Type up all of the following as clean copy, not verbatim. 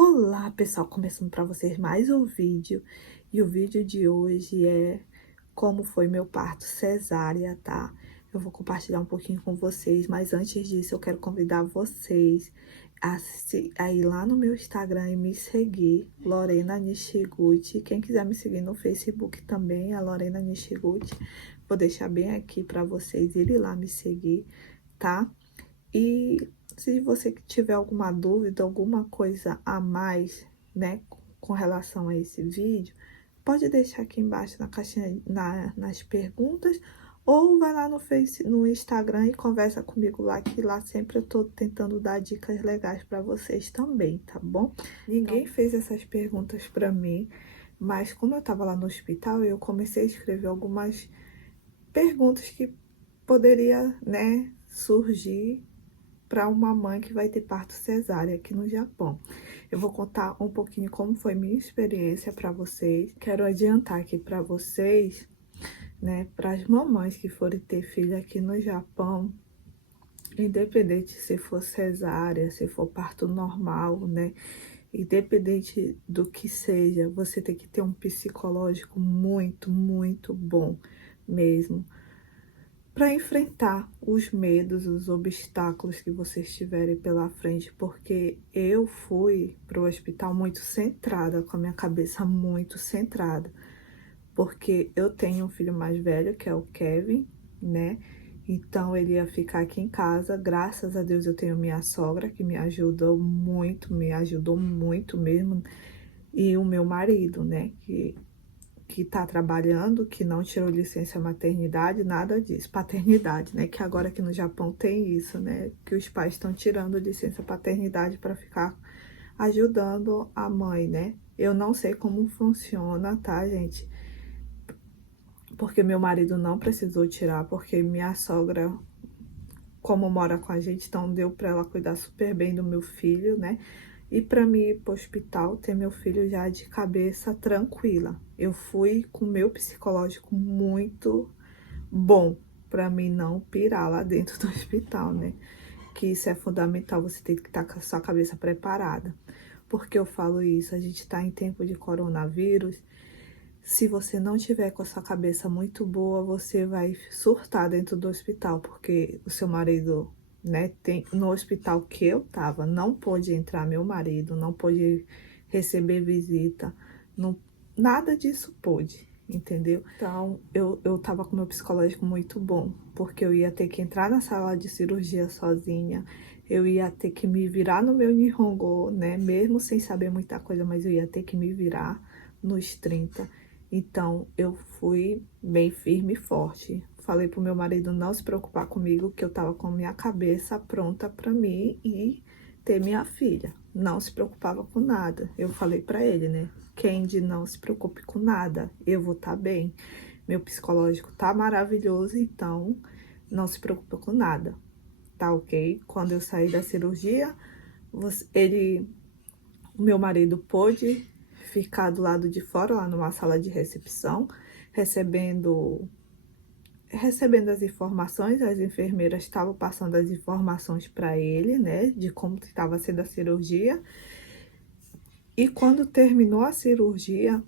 Olá, pessoal, começando para vocês mais um vídeo, e o vídeo de hoje é como foi meu parto cesárea, tá? Eu vou compartilhar um pouquinho com vocês, mas antes disso eu quero convidar vocês a ir lá no meu Instagram e me seguir, Lorena Nishiguchi. Quem quiser me seguir no Facebook também, é Lorena Nishiguchi. Vou deixar bem aqui para vocês irem lá me seguir, tá? E se você tiver alguma dúvida, alguma coisa a mais, né, com relação a esse vídeo, pode deixar aqui embaixo na caixinha, nas perguntas, ou vai lá no Instagram e conversa comigo lá, que lá sempre eu tô tentando dar dicas legais para vocês também, tá bom? Ninguém fez essas perguntas para mim, mas como eu tava lá no hospital, eu comecei a escrever algumas perguntas que poderia, né, surgir para uma mãe que vai ter parto cesárea aqui no Japão. Eu vou contar um pouquinho como foi minha experiência para vocês. Quero adiantar aqui para vocês, né, para as mamães que forem ter filho aqui no Japão, independente se for cesárea, se for parto normal, né, independente do que seja, você tem que ter um psicológico muito, muito bom mesmo, para enfrentar os medos, os obstáculos que vocês tiverem pela frente, porque eu fui para o hospital muito centrada, com a minha cabeça muito centrada, porque eu tenho um filho mais velho, que é o Kevin, né? Então ele ia ficar aqui em casa. Graças a Deus eu tenho minha sogra, que me ajudou muito mesmo, e o meu marido, né? Que tá trabalhando, que não tirou licença maternidade, nada disso, paternidade, né? Que agora aqui no Japão tem isso, né? Que os pais estão tirando licença paternidade para ficar ajudando a mãe, né? Eu não sei como funciona, tá, gente? Porque meu marido não precisou tirar, porque minha sogra, como mora com a gente, então deu para ela cuidar super bem do meu filho, né? E para mim ir pro hospital, ter meu filho já de cabeça tranquila. Eu fui com meu psicológico muito bom para mim não pirar lá dentro do hospital, né? Que isso é fundamental, você tem que estar com a sua cabeça preparada. Por que eu falo isso? A gente está em tempo de coronavírus. Se você não tiver com a sua cabeça muito boa, você vai surtar dentro do hospital, porque o seu marido, né, tem no hospital que eu tava, não pôde entrar meu marido, não pôde receber visita, não, nada disso pôde, entendeu? Então, eu tava com meu psicológico muito bom, porque eu ia ter que entrar na sala de cirurgia sozinha, eu ia ter que me virar no meu Nihongo, né, mesmo sem saber muita coisa, mas eu ia ter que me virar nos 30. Então, eu fui bem firme e forte. Falei pro meu marido não se preocupar comigo, que eu tava com minha cabeça pronta para mim e ter minha filha. Não se preocupava com nada. Eu falei para ele, né? Kendi, não se preocupe com nada. Eu vou estar bem. Meu psicológico tá maravilhoso, então não se preocupe com nada. Tá ok? Quando eu saí da cirurgia, o meu marido pôde ficar do lado de fora, lá numa sala de recepção, recebendo as informações. As enfermeiras estavam passando as informações para ele, né, de como estava sendo a cirurgia. E quando terminou a cirurgia,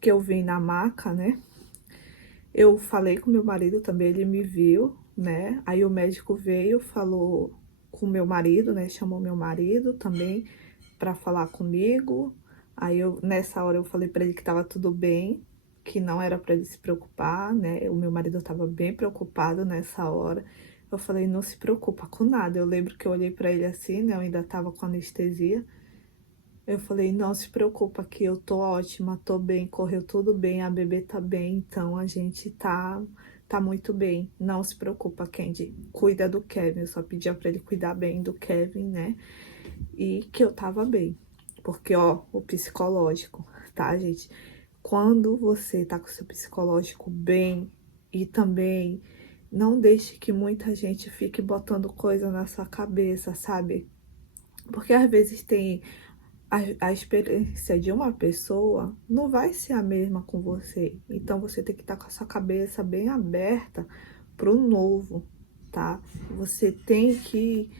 que eu vim na maca, né, eu falei com meu marido também, ele me viu, né, aí o médico veio, falou com meu marido, né, chamou meu marido também para falar comigo. Aí nessa hora eu falei para ele que tava tudo bem, que não era para ele se preocupar, né? O meu marido tava bem preocupado nessa hora. Eu falei, não se preocupa com nada. Eu lembro que eu olhei para ele assim, né? Eu ainda tava com anestesia. Eu falei, não se preocupa que eu tô ótima, tô bem, correu tudo bem, a bebê tá bem, então a gente tá muito bem. Não se preocupa, Candy. Cuida do Kevin. Eu só pedia para ele cuidar bem do Kevin, né? E que eu tava bem. Porque, ó, o psicológico, tá, gente? Quando você tá com o seu psicológico bem, e também não deixe que muita gente fique botando coisa na sua cabeça, sabe? Porque às vezes tem a experiência de uma pessoa não vai ser a mesma com você. Então você tem que estar com a sua cabeça bem aberta pro novo, tá? Você tem que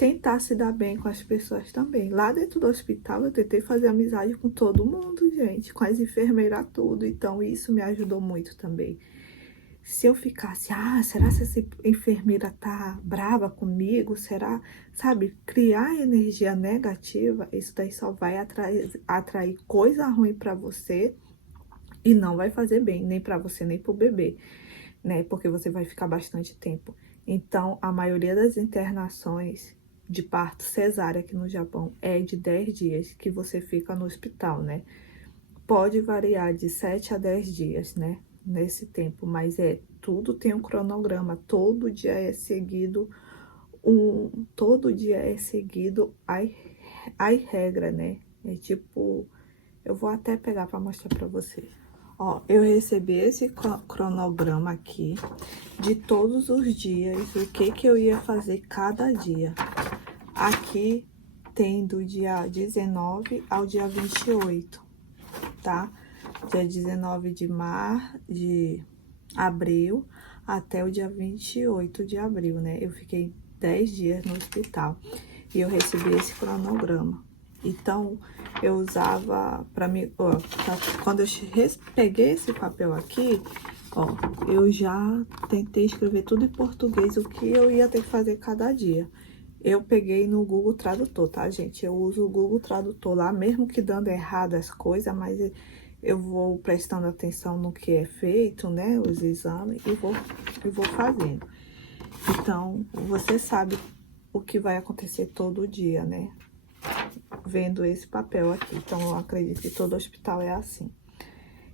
tentar se dar bem com as pessoas também. Lá dentro do hospital, eu tentei fazer amizade com todo mundo, gente, com as enfermeiras, tudo. Então, isso me ajudou muito também. Se eu ficasse, será que essa enfermeira tá brava comigo? Será, sabe, criar energia negativa, isso daí só vai atrair coisa ruim para você e não vai fazer bem, nem para você, nem para o bebê, né? Porque você vai ficar bastante tempo. Então, a maioria das internações de parto cesárea aqui no Japão é de 10 dias que você fica no hospital, né? Pode variar de 7 a 10 dias, né? Nesse tempo, mas tudo tem um cronograma, todo dia é seguido a regra, né? É tipo, eu vou até pegar para mostrar para vocês. Ó, eu recebi esse cronograma aqui de todos os dias, o que eu ia fazer cada dia. Aqui tem do dia 19 ao dia 28, tá? Dia 19 de abril até o dia 28 de abril, né? Eu fiquei 10 dias no hospital e eu recebi esse cronograma. Então, eu usava para mim, ó, quando eu peguei esse papel aqui, ó, eu já tentei escrever tudo em português, o que eu ia ter que fazer cada dia. Eu peguei no Google Tradutor, tá, gente? Eu uso o Google Tradutor lá, mesmo que dando errado as coisas, mas eu vou prestando atenção no que é feito, né? Os exames, e vou fazendo. Então, você sabe o que vai acontecer todo dia, né? Vendo esse papel aqui. Então, eu acredito que todo hospital é assim.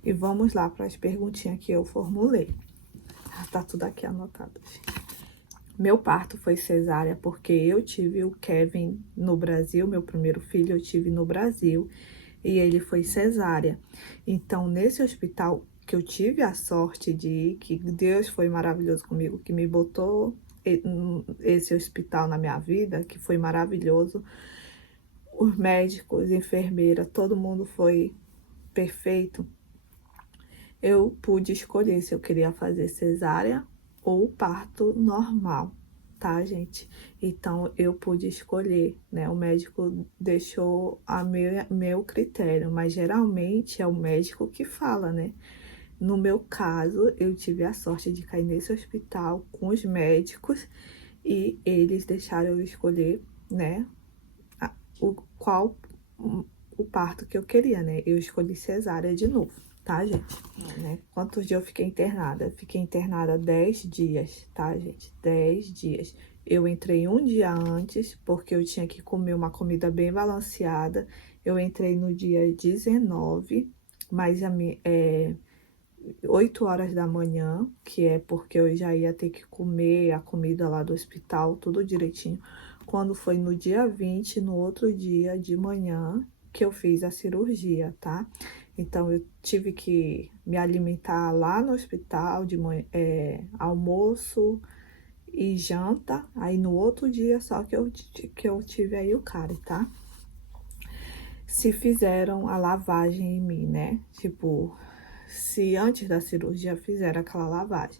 E vamos lá para as perguntinhas que eu formulei. Tá tudo aqui anotado, gente. Meu parto foi cesárea porque eu tive o Kevin no Brasil, meu primeiro filho eu tive no Brasil, e ele foi cesárea. Então, nesse hospital que eu tive a sorte de ir, que Deus foi maravilhoso comigo, que me botou esse hospital na minha vida, que foi maravilhoso. Os médicos, enfermeira, todo mundo foi perfeito. Eu pude escolher se eu queria fazer cesárea ou parto normal, tá, gente? Então, eu pude escolher, né? O médico deixou meu critério, mas geralmente é o médico que fala, né? No meu caso, eu tive a sorte de cair nesse hospital com os médicos e eles deixaram eu escolher, né? O parto que eu queria, né? Eu escolhi cesárea de novo, tá, gente? Né? Quantos dias eu fiquei internada? Eu fiquei internada 10 dias, tá, gente? 10 dias. Eu entrei um dia antes, porque eu tinha que comer uma comida bem balanceada. Eu entrei no dia 19, mas 8 horas da manhã, que é porque eu já ia ter que comer a comida lá do hospital, tudo direitinho. Quando foi no dia 20, no outro dia de manhã, que eu fiz a cirurgia, tá? Então, eu tive que me alimentar lá no hospital, de manhã, almoço e janta. Aí, no outro dia, só que eu tive aí o cárie, tá? Se fizeram a lavagem em mim, né? Tipo, se antes da cirurgia fizeram aquela lavagem.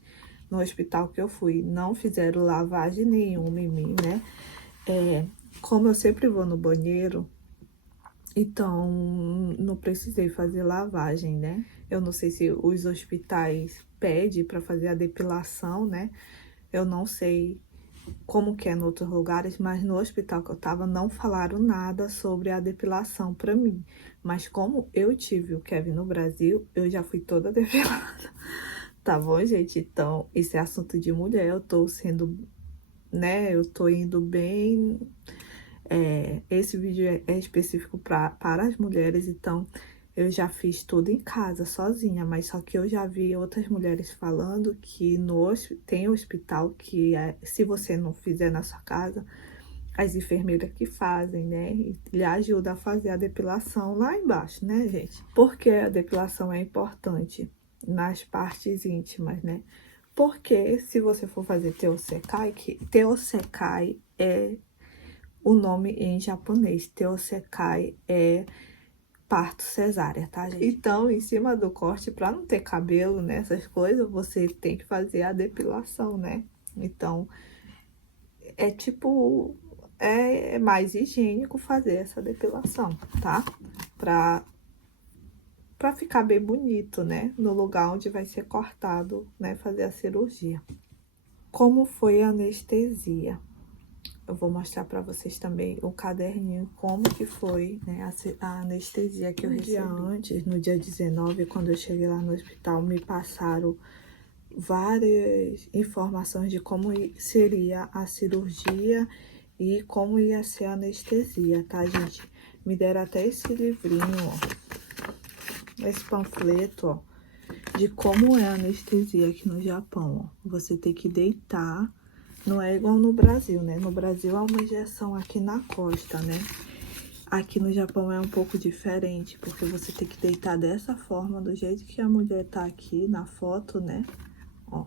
No hospital que eu fui, não fizeram lavagem nenhuma em mim, né? Como eu sempre vou no banheiro, então não precisei fazer lavagem, né? Eu não sei se os hospitais pedem para fazer a depilação, né? Eu não sei como que é em outros lugares, mas no hospital que eu tava não falaram nada sobre a depilação para mim. Mas como eu tive o Kevin no Brasil, eu já fui toda depilada. Tá bom, gente? Então, isso é assunto de mulher, eu tô sendo, né? Eu tô indo bem. Esse vídeo é específico para as mulheres, então eu já fiz tudo em casa, sozinha, mas só que eu já vi outras mulheres falando que tem hospital que se você não fizer na sua casa, as enfermeiras que fazem, né? E lhe ajuda a fazer a depilação lá embaixo, né, gente? Porque a depilação é importante nas partes íntimas, né? Porque se você for fazer teosekai, que teosekai é o nome em japonês, teosekai é parto cesárea, tá, gente? Então, em cima do corte, pra não ter cabelo nessas coisas, você tem que fazer a depilação, né? Então, é tipo é mais higiênico fazer essa depilação, tá? Pra ficar bem bonito, né? No lugar onde vai ser cortado, né? Fazer a cirurgia. Como foi a anestesia? Eu vou mostrar para vocês também o caderninho, como que foi, né, a anestesia que eu recebi. Um dia antes, no dia 19, quando eu cheguei lá no hospital, me passaram várias informações de como seria a cirurgia e como ia ser a anestesia, tá, gente? Me deram até esse livrinho, ó, esse panfleto, ó, de como é a anestesia aqui no Japão, ó. Você tem que deitar. Não é igual no Brasil, né? No Brasil é uma injeção aqui na costa, né? Aqui no Japão é um pouco diferente, porque você tem que deitar dessa forma, do jeito que a mulher tá aqui na foto, né? Ó.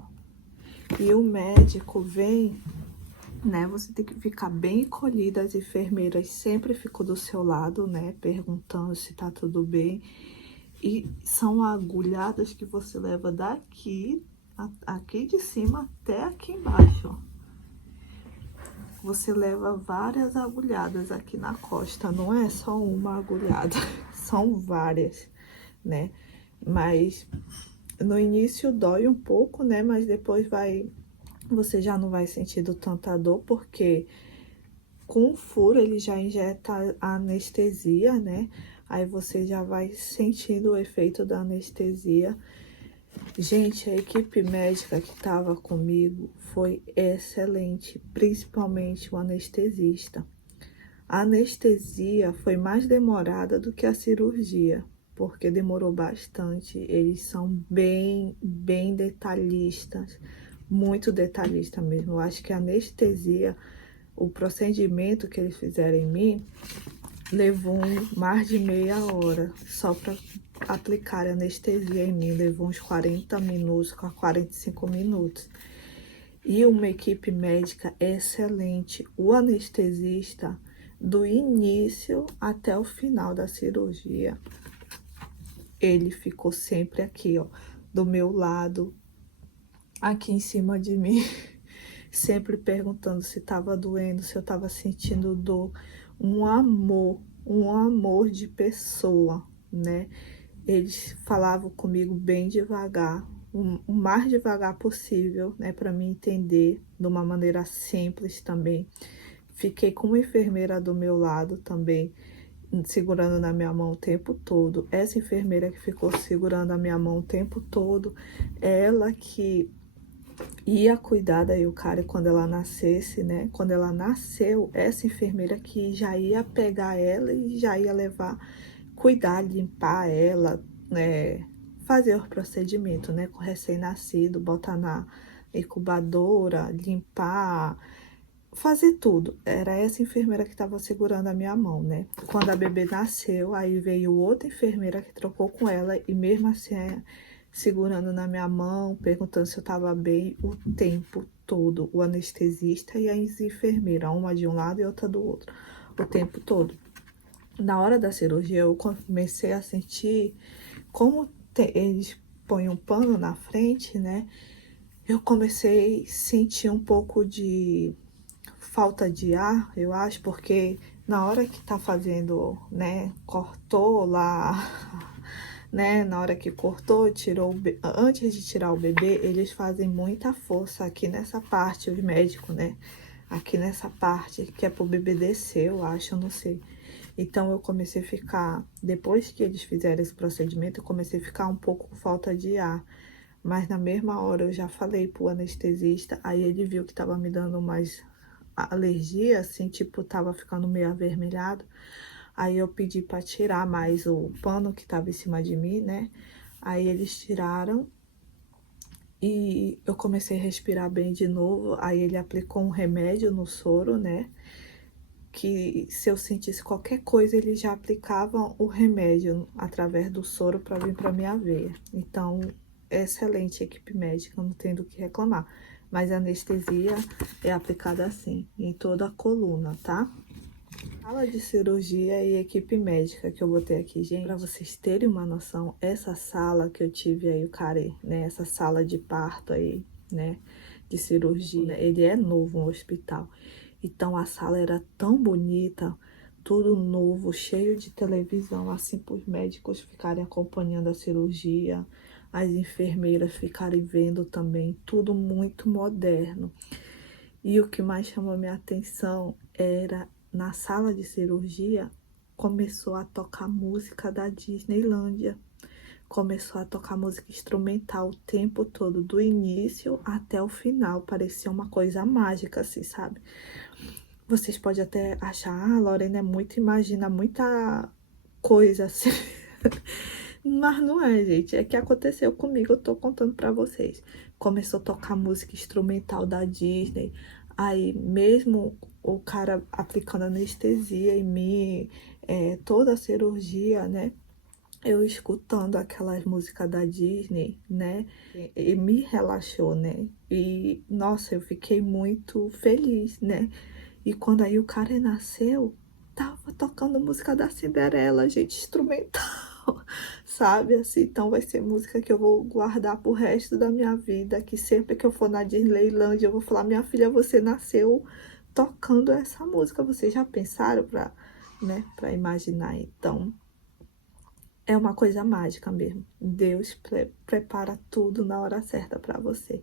E o médico vem, né? Você tem que ficar bem encolhida, as enfermeiras sempre ficam do seu lado, né? Perguntando se tá tudo bem. E são agulhadas que você leva daqui, aqui de cima até aqui embaixo, ó. Você leva várias agulhadas aqui na costa, não é só uma agulhada, são várias, né? Mas no início dói um pouco, né? Mas depois você já não vai sentindo tanta dor, porque com o furo ele já injeta a anestesia, né? Aí você já vai sentindo o efeito da anestesia. Gente, a equipe médica que estava comigo foi excelente, principalmente o anestesista. A anestesia foi mais demorada do que a cirurgia, porque demorou bastante. Eles são bem detalhistas, muito detalhista mesmo. Eu acho que a anestesia, o procedimento que eles fizeram em mim, levou mais de meia hora só para aplicar anestesia em mim. Levou uns 40 minutos, 45 minutos. E uma equipe médica excelente. O anestesista, do início até o final da cirurgia, ele ficou sempre aqui, ó, do meu lado, aqui em cima de mim, sempre perguntando se estava doendo, se eu estava sentindo dor. Um amor de pessoa, né? Eles falavam comigo bem devagar, o mais devagar possível, né, para mim entender de uma maneira simples também. Fiquei com uma enfermeira do meu lado também, segurando na minha mão o tempo todo. Essa enfermeira que ficou segurando a minha mão o tempo todo, ela que ia cuidar da Yukari quando ela nascesse, né? Quando ela nasceu, essa enfermeira que já ia pegar ela e já ia levar, cuidar, limpar ela, né? Fazer o procedimento, né? Com recém-nascido, botar na incubadora, limpar, fazer tudo. Era essa enfermeira que estava segurando a minha mão, né? Quando a bebê nasceu, aí veio outra enfermeira que trocou com ela e mesmo assim, segurando na minha mão, perguntando se eu estava bem o tempo todo. O anestesista e a enfermeira, uma de um lado e outra do outro, o tempo todo. Na hora da cirurgia, eu comecei a sentir como eles põem um pano na frente, né? Eu comecei a sentir um pouco de falta de ar, eu acho, porque na hora que tá fazendo, né, cortou lá, né, na hora que cortou, tirou, antes de tirar o bebê, eles fazem muita força aqui nessa parte, os médicos, né, aqui nessa parte, que é pro bebê descer, eu acho, eu não sei. Então, eu comecei a ficar, depois que eles fizeram esse procedimento, eu comecei a ficar um pouco com falta de ar. Mas na mesma hora eu já falei pro anestesista, aí ele viu que tava me dando mais alergia, assim, tipo, tava ficando meio avermelhado. Aí eu pedi pra tirar mais o pano que tava em cima de mim, né? Aí eles tiraram e eu comecei a respirar bem de novo. Aí ele aplicou um remédio no soro, né? Que se eu sentisse qualquer coisa, eles já aplicavam o remédio através do soro para vir para minha veia. Então, excelente equipe médica, não tem do que reclamar. Mas a anestesia é aplicada assim, em toda a coluna, tá? Sala de cirurgia e equipe médica que eu botei aqui, gente, para vocês terem uma noção, essa sala que eu tive aí, o cara, né, essa sala de parto aí, né, de cirurgia, ele é novo no hospital. Então a sala era tão bonita, tudo novo, cheio de televisão, assim, para os médicos ficarem acompanhando a cirurgia, as enfermeiras ficarem vendo também, tudo muito moderno. E o que mais chamou minha atenção era na sala de cirurgia, começou a tocar música da Disneylândia. Começou a tocar música instrumental o tempo todo, do início até o final. Parecia uma coisa mágica, assim, sabe? Vocês podem até achar, Lorena é muito, imagina muita coisa assim. Mas não é, gente. É que aconteceu comigo, eu tô contando pra vocês. Começou a tocar música instrumental da Disney. Aí, mesmo o cara aplicando anestesia em mim, toda a cirurgia, né? Eu escutando aquelas músicas da Disney, né? E me relaxou, né? E, nossa, eu fiquei muito feliz, né? E quando aí o cara nasceu, tava tocando música da Cinderela, gente, instrumental, sabe? Assim, então vai ser música que eu vou guardar pro resto da minha vida, que sempre que eu for na Disneyland eu vou falar, minha filha, você nasceu tocando essa música. Vocês já pensaram né, pra imaginar? Então, é uma coisa mágica mesmo. Deus prepara tudo na hora certa para você.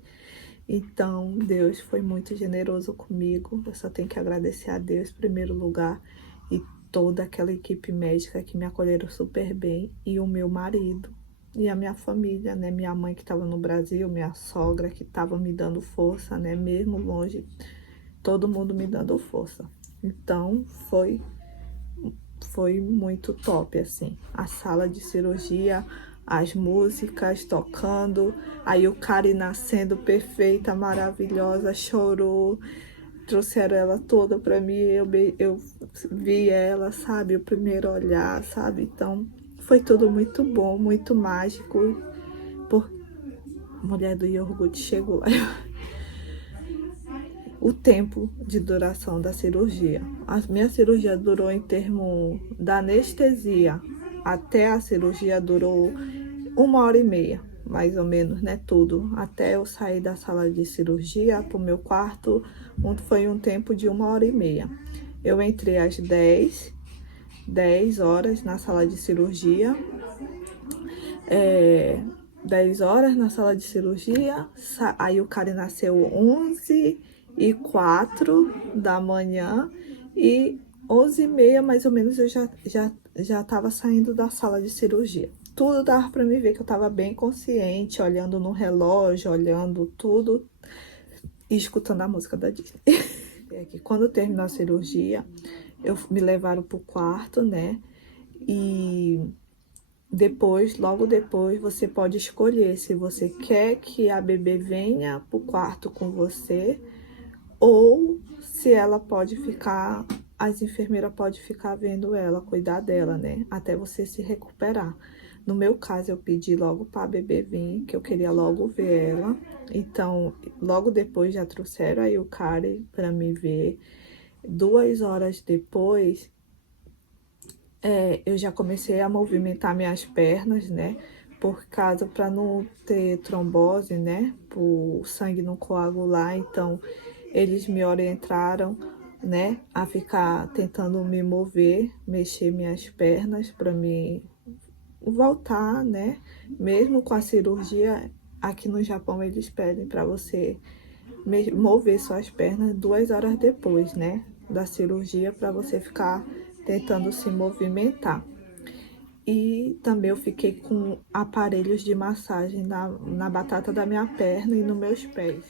Então, Deus foi muito generoso comigo. Eu só tenho que agradecer a Deus em primeiro lugar e toda aquela equipe médica que me acolheram super bem e o meu marido e a minha família, né? Minha mãe que estava no Brasil, minha sogra que estava me dando força, né? Mesmo longe, todo mundo me dando força. Então, foi muito top, assim. A sala de cirurgia, as músicas tocando, aí o Kari nascendo perfeita, maravilhosa, chorou, trouxeram ela toda pra mim, eu vi ela, sabe, o primeiro olhar, sabe, então foi tudo muito bom, muito mágico, por mulher do iogurte chegou lá. O tempo de duração da cirurgia. A minha cirurgia durou em termos da anestesia até a cirurgia durou 1h30, mais ou menos, né? Tudo. Até eu sair da sala de cirurgia para o meu quarto, foi um tempo de 1h30. Eu entrei às 10 horas na sala de cirurgia. 10 horas na sala de cirurgia, aí o cara nasceu 11h04 da manhã e 11h30 mais ou menos eu já tava saindo da sala de cirurgia. Tudo dava para me ver que eu tava bem consciente, olhando no relógio, olhando tudo e escutando a música da Disney. É que quando terminou a cirurgia, me levaram pro quarto, né? E logo depois, você pode escolher se você quer que a bebê venha pro quarto com você ou se ela pode ficar, as enfermeiras podem ficar vendo ela, cuidar dela, né? Até você se recuperar. No meu caso, eu pedi logo para a bebê vir, que eu queria logo ver ela. Então, logo depois já trouxeram aí o Kari para me ver. 2 horas depois, eu já comecei a movimentar minhas pernas, né? Por causa, para não ter trombose, né? Para o sangue não coagular. Então, eles me orientaram, né? A ficar tentando me mover, mexer minhas pernas para me voltar, né? Mesmo com a cirurgia, aqui no Japão eles pedem para você mover suas pernas 2 horas depois, né? Da cirurgia, para você ficar tentando se movimentar. E também eu fiquei com aparelhos de massagem na batata da minha perna e nos meus pés.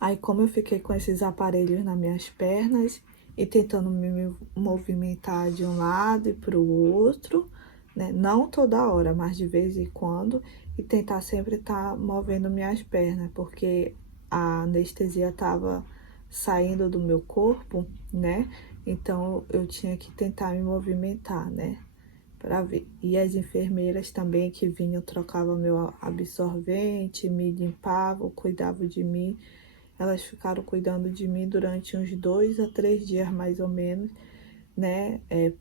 Aí, como eu fiquei com esses aparelhos nas minhas pernas e tentando me movimentar de um lado e para o outro, né? Não toda hora, mas de vez em quando, e tentar sempre estar movendo minhas pernas, porque a anestesia estava saindo do meu corpo, né? Então, eu tinha que tentar me movimentar, né? Para ver. E as enfermeiras também que vinham, trocavam meu absorvente, me limpavam, cuidavam de mim. Elas ficaram cuidando de mim durante uns 2 a 3 dias, mais ou menos, né?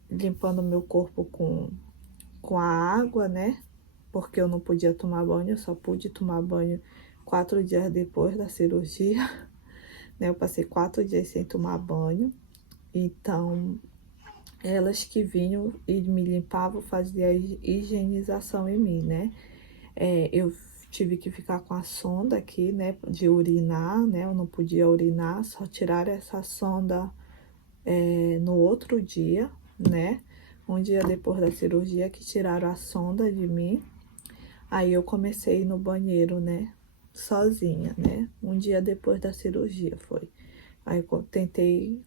Limpando meu corpo com a água, né? Porque eu não podia tomar banho, eu só pude tomar banho 4 dias depois da cirurgia, né? Eu passei 4 dias sem tomar banho. Então, elas que vinham e me limpavam, faziam a higienização em mim, né? Eu tive que ficar com a sonda aqui, né, de urinar, né? Eu não podia urinar, só tiraram essa sonda no outro dia, né? Um dia depois da cirurgia que tiraram a sonda de mim. Aí eu comecei a ir no banheiro, né? Sozinha, né? Um dia depois da cirurgia foi. Aí eu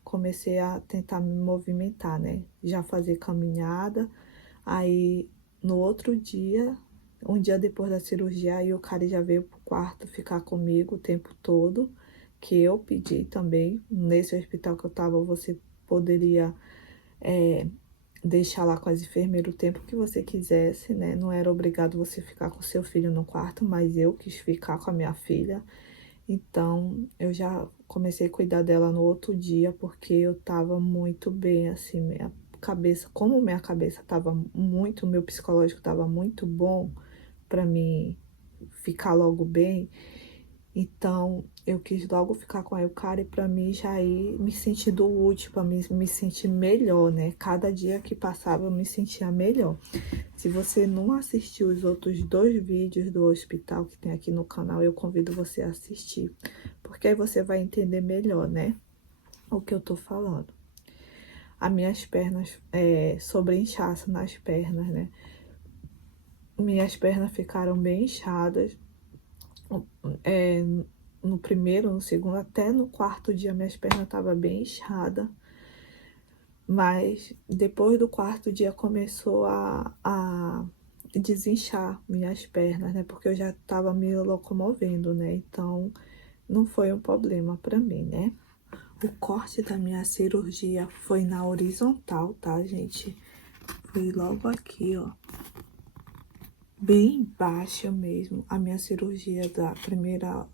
comecei a tentar me movimentar, né? Já fazer caminhada. Aí no outro dia, um dia depois da cirurgia, aí o cara já veio pro quarto ficar comigo o tempo todo, que eu pedi também. Nesse hospital que eu tava, você poderia deixar lá com as enfermeiras o tempo que você quisesse, né? Não era obrigado você ficar com seu filho no quarto, mas eu quis ficar com a minha filha. Então, eu já comecei a cuidar dela no outro dia, porque eu tava muito bem, assim, minha cabeça, como minha cabeça tava muito, meu psicológico tava muito bom pra mim ficar logo bem. Então, eu quis logo ficar com a Eucara e pra mim já ir me sentindo útil, pra mim me sentir melhor, né? Cada dia que passava eu me sentia melhor. Se você não assistiu os outros 2 vídeos do hospital que tem aqui no canal, eu convido você a assistir, porque aí você vai entender melhor, né? O que eu tô falando. As minhas pernas, sobre inchaço nas pernas, né? Minhas pernas ficaram bem inchadas. É, no primeiro, no segundo, até no quarto dia, minhas pernas estavam bem inchadas. Mas depois do quarto dia começou a desinchar minhas pernas, né? Porque eu já estava me locomovendo, né? Então não foi um problema para mim, né? O corte da minha cirurgia foi na horizontal, tá, gente? Foi logo aqui, ó. Bem baixo mesmo. A minha cirurgia da primeira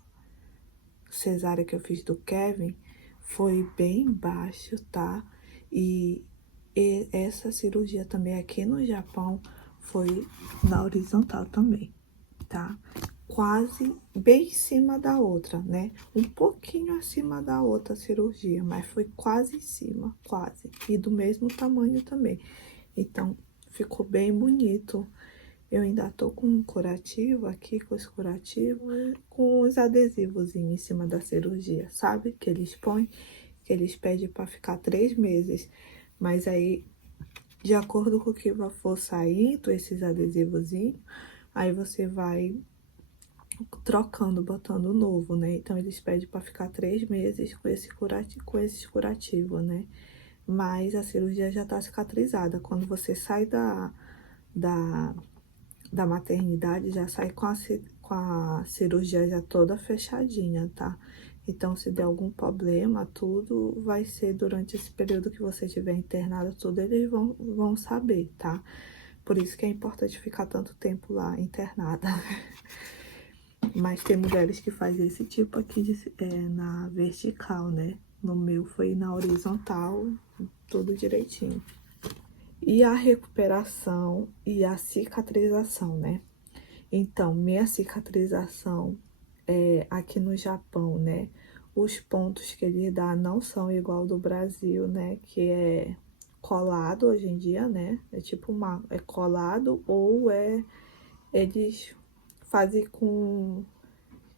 cesárea que eu fiz do Kevin foi bem baixo, tá? E essa cirurgia também aqui no Japão foi na horizontal também, tá? Quase bem em cima da outra, né? Um pouquinho acima da outra cirurgia, mas foi quase em cima, quase. E do mesmo tamanho também. Então, ficou bem bonito. Eu ainda tô com um curativo aqui, com os curativos, com os adesivos em cima da cirurgia, sabe? Que eles põem, que eles pedem para ficar 3 meses. Mas aí, de acordo com o que for saindo, esses adesivos, aí você vai trocando, botando novo, né? Então, eles pedem para ficar 3 meses com esses curativos, né? Mas a cirurgia já tá cicatrizada. Quando você sai da da maternidade, já sai com a cirurgia já toda fechadinha, tá? Então, se der algum problema, tudo vai ser durante esse período que você estiver internado, tudo eles vão saber, tá? Por isso que é importante ficar tanto tempo lá internada. Mas tem mulheres que fazem esse tipo aqui na vertical, né? No meu foi na horizontal, tudo direitinho. E a recuperação e a cicatrização, né? Então, minha cicatrização aqui no Japão, né? Os pontos que ele dá não são igual do Brasil, né? Que é colado hoje em dia, né? É tipo é colado ou eles fazem com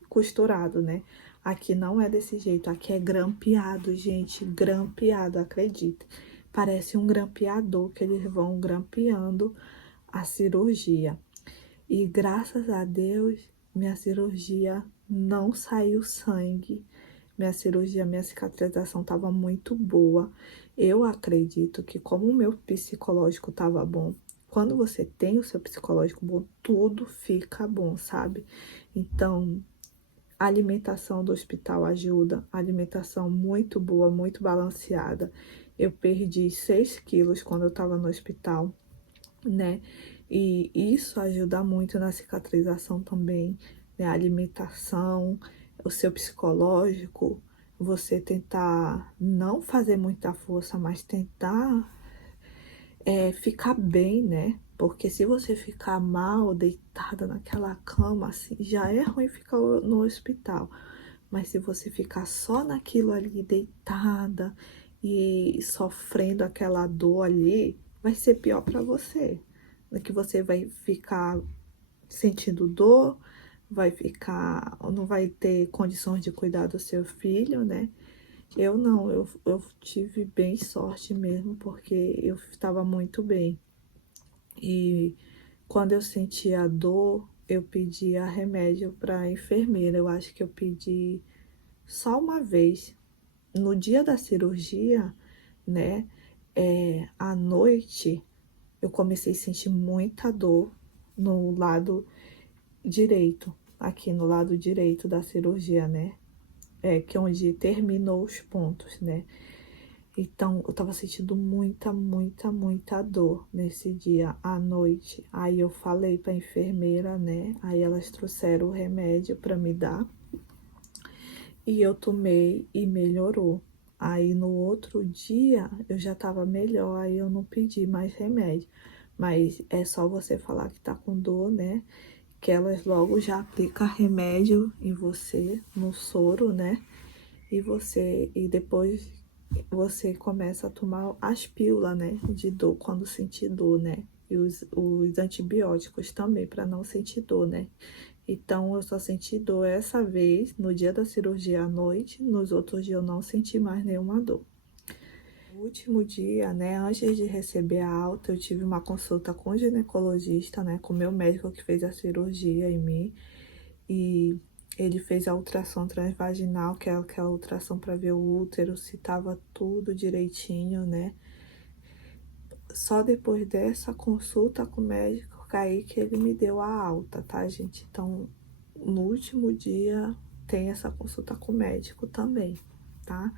costurado, né? Aqui não é desse jeito, aqui é grampeado, gente, grampeado, acredite. Parece um grampeador que eles vão grampeando a cirurgia. E graças a Deus, minha cirurgia não saiu sangue. Minha cicatrização estava muito boa. Eu acredito que como o meu psicológico estava bom, quando você tem o seu psicológico bom, tudo fica bom, sabe? Então, a alimentação do hospital ajuda, a alimentação muito boa, muito balanceada. Eu perdi 6 quilos quando eu estava no hospital, né? E isso ajuda muito na cicatrização também, né? A alimentação, o seu psicológico, você tentar não fazer muita força, mas tentar ficar bem, né? Porque se você ficar mal, deitada naquela cama, assim, já é ruim ficar no hospital. Mas se você ficar só naquilo ali, deitada e sofrendo aquela dor ali, vai ser pior para você. Que você vai ficar sentindo dor, vai ficar, não vai ter condições de cuidar do seu filho, né? Eu não, eu tive bem sorte mesmo, porque eu estava muito bem. E quando eu sentia a dor, eu pedia remédio para a enfermeira. Eu acho que eu pedi só uma vez. No dia da cirurgia, né? À noite, eu comecei a sentir muita dor no lado direito, aqui no lado direito da cirurgia, né? Que é onde terminou os pontos, né? Então, eu tava sentindo muita dor nesse dia à noite. Aí eu falei pra enfermeira, né? Aí elas trouxeram o remédio pra me dar. E eu tomei e melhorou. Aí no outro dia eu já tava melhor, aí eu não pedi mais remédio. Mas é só você falar que tá com dor, né? Que elas logo já aplicam remédio em você, no soro, né? E depois você começa a tomar as pílulas, né? De dor, quando sentir dor, né? E os antibióticos também, para não sentir dor, né? Então, eu só senti dor essa vez, no dia da cirurgia à noite. Nos outros dias eu não senti mais nenhuma dor. No último dia, né, antes de receber a alta, eu tive uma consulta com o ginecologista, né, com o meu médico que fez a cirurgia em mim. E ele fez a ultrassom transvaginal, que é aquela ultrassom para ver o útero, se tava tudo direitinho, né? Só depois dessa consulta com o médico, aí que ele me deu a alta, tá, gente? Então, no último dia, tem essa consulta com o médico também, tá?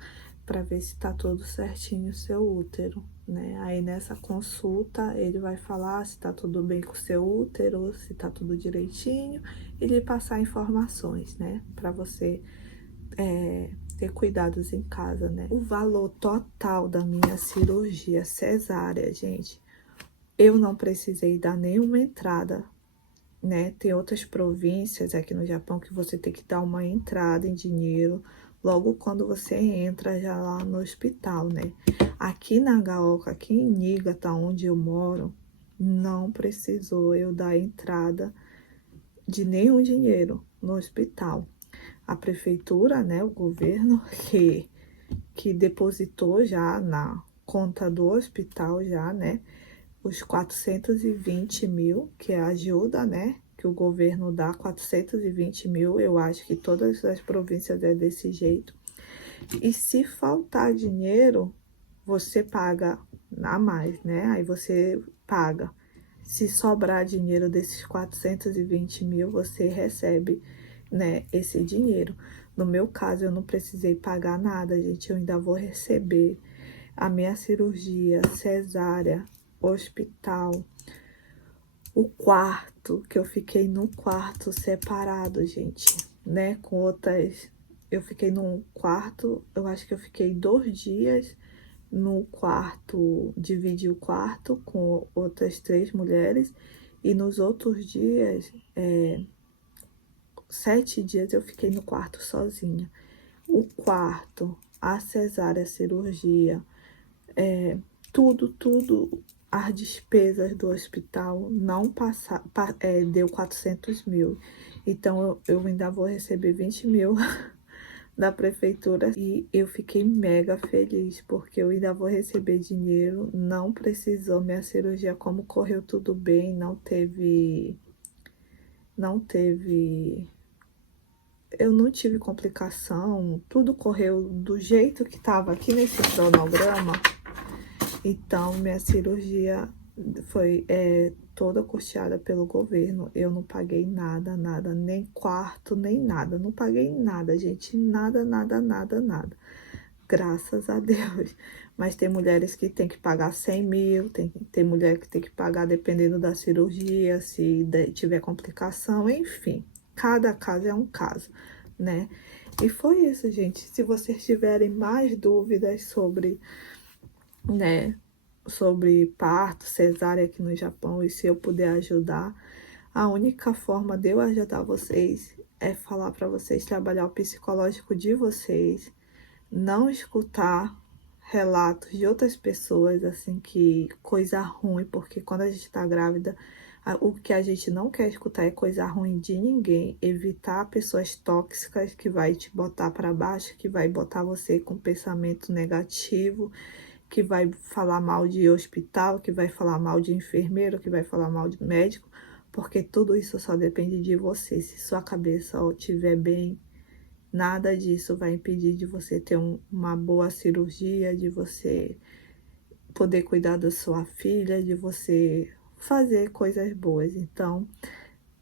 Para ver se tá tudo certinho o seu útero, né? Aí nessa consulta, ele vai falar se tá tudo bem com o seu útero, se tá tudo direitinho, e lhe passar informações, né? Para você ter cuidados em casa, né? O valor total da minha cirurgia cesárea, gente, eu não precisei dar nenhuma entrada, né? Tem outras províncias aqui no Japão que você tem que dar uma entrada em dinheiro logo quando você entra já lá no hospital, né? Aqui na Gaoka, aqui em Niigata, onde eu moro, não precisou eu dar entrada de nenhum dinheiro no hospital. A prefeitura, né, o governo que depositou já na conta do hospital já, né, os 420 mil, que é a ajuda, né, que o governo dá, 420 mil, eu acho que todas as províncias é desse jeito. E se faltar dinheiro, você paga a mais, né, aí você paga. Se sobrar dinheiro desses 420 mil, você recebe, né, esse dinheiro. No meu caso, eu não precisei pagar nada, gente, eu ainda vou receber a minha cirurgia cesárea, hospital, o quarto, que eu fiquei num quarto separado, gente, né, com outras... Eu fiquei num quarto, eu acho que eu fiquei 2 dias no quarto, dividi o quarto com outras 3 mulheres, e nos outros dias, 7 dias eu fiquei no quarto sozinha. O quarto, a cesárea, a cirurgia, tudo, as despesas do hospital não deu 400 mil. Então, eu ainda vou receber 20 mil da prefeitura e eu fiquei mega feliz, porque eu ainda vou receber dinheiro, não precisou minha cirurgia, como correu tudo bem, eu não tive complicação, tudo correu do jeito que estava aqui nesse cronograma. Então, minha cirurgia foi toda custeada pelo governo. Eu não paguei nada, nem quarto, nem nada. Não paguei nada, gente. Nada. Graças a Deus. Mas tem mulheres que tem que pagar 100 mil, tem mulher que tem que pagar dependendo da cirurgia, se tiver complicação, enfim. Cada caso é um caso, né? E foi isso, gente. Se vocês tiverem mais dúvidas sobre, né, sobre parto, cesárea aqui no Japão, e se eu puder ajudar, a única forma de eu ajudar vocês é falar para vocês trabalhar o psicológico de vocês, não escutar relatos de outras pessoas, assim, que coisa ruim, porque quando a gente tá grávida, o que a gente não quer escutar é coisa ruim de ninguém. Evitar pessoas tóxicas que vai te botar para baixo, que vai botar você com pensamento negativo, que vai falar mal de hospital, que vai falar mal de enfermeiro, que vai falar mal de médico, porque tudo isso só depende de você. Se sua cabeça estiver bem, nada disso vai impedir de você ter uma boa cirurgia, de você poder cuidar da sua filha, de você fazer coisas boas. Então,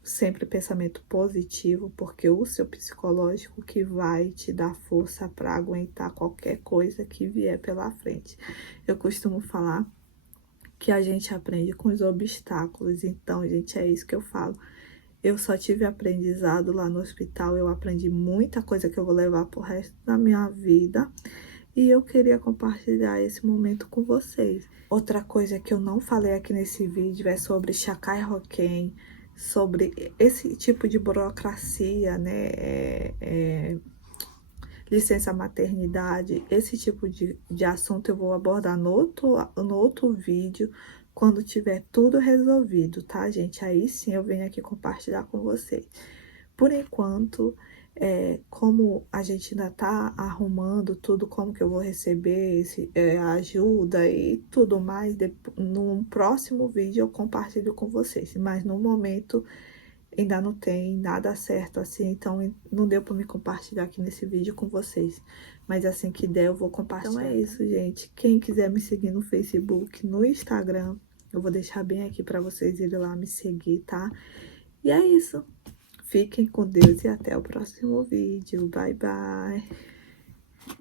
sempre pensamento positivo, porque o seu psicológico que vai te dar força para aguentar qualquer coisa que vier pela frente. Eu costumo falar que a gente aprende com os obstáculos, então, gente, é isso que eu falo. Eu só tive aprendizado lá no hospital, eu aprendi muita coisa que eu vou levar pro resto da minha vida. E eu queria compartilhar esse momento com vocês. Outra coisa que eu não falei aqui nesse vídeo é sobre Chacai Roquem, sobre esse tipo de burocracia, né? Licença maternidade, esse tipo de assunto eu vou abordar no outro vídeo, quando tiver tudo resolvido, tá, gente? Aí sim eu venho aqui compartilhar com vocês. Por enquanto, como a gente ainda tá arrumando tudo, como que eu vou receber ajuda e tudo mais, num próximo vídeo eu compartilho com vocês. Mas no momento ainda não tem nada certo assim, então não deu para me compartilhar aqui nesse vídeo com vocês. Mas assim que der eu vou compartilhar. Então é isso, gente. Quem quiser me seguir no Facebook, no Instagram, eu vou deixar bem aqui para vocês irem lá me seguir, tá? E é isso. Fiquem com Deus e até o próximo vídeo. Bye, bye.